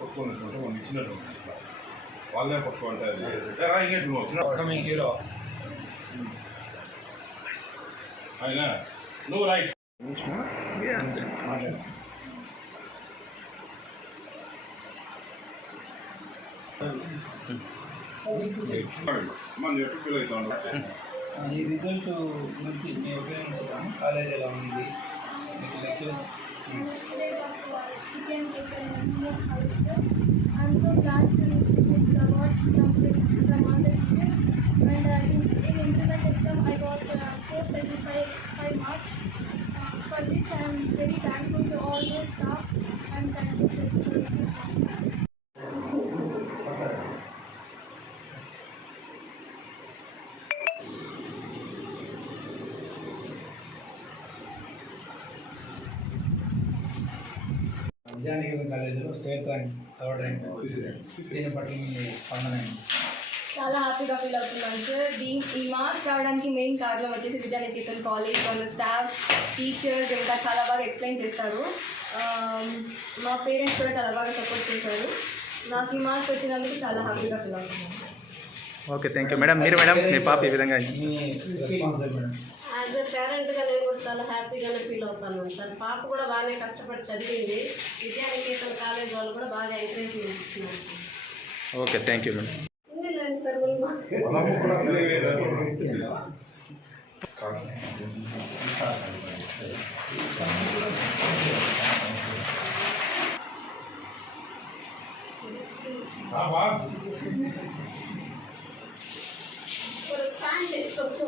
పట్టుకున్నట్టు వాళ్ళు ఇచ్చినట్టు వాళ్ళే పట్టుకుంటారు రా ఇంకేంటి హీరో ఆయన నువ్వు రైట్ మనం ఎప్పుడు ఫీల్ అవుతాం ఈ రిజల్ట్ గురించి మీ ఒపీనియన్ కాలేజ్ ఎలా ఉంది? మీకు lecturers Yesterday was for Indian people in Indian culture. I'm so glad to receive this awards from, from all the teachers. And uh, in, in internet exam, I got uh, 435 five marks, uh, for which I am very thankful to all the staff and thank you, sir, for Vidyanikethan కాలేజీలో state rank third rank దీని పట్ల మీ స్పందన? చాలా హ్యాపీగా feel అవుతున్నాను sir. దీని ఈ marks రావడానికి మెయిన్ కారణం వచ్చేసి విద్యానికేతన్ కాలేజ్ వాళ్ళ స్టాఫ్ టీచర్స్ ఇంకా చాలా బాగా ఎక్స్ప్లెయిన్ చేస్తారు. మా పేరెంట్స్ కూడా చాలా బాగా సపోర్ట్ చేశారు. నాకు ఈ మార్క్స్ వచ్చినందుకు చాలా హ్యాపీగా ఫీల్ అవుతున్నాను. ఓకే థ్యాంక్ యూ మేడం మీరు మేడం మీ పాప ఈ విధంగా యాజ్ ఎ పేరెంట్గా నేను కూడా చాలా హ్యాపీగానే ఫీల్ అవుతాను. సార్ పాప కూడా బాగానే కష్టపడి చదివింది. విద్యానికేతన్ కాలేజ్ వాళ్ళు కూడా బాగా ఎంకరేజ్మెంట్ ఇచ్చినారు sir. Okay thank you madam sir మనం కూడా తెలియలేదు ஒரு ఫ్యాన్ చేసుకోకుండా కరెంట్ లేకపోయినప్పుడు సార్ రైట్ సార్ వద్దు సార్ యువర్ రామ్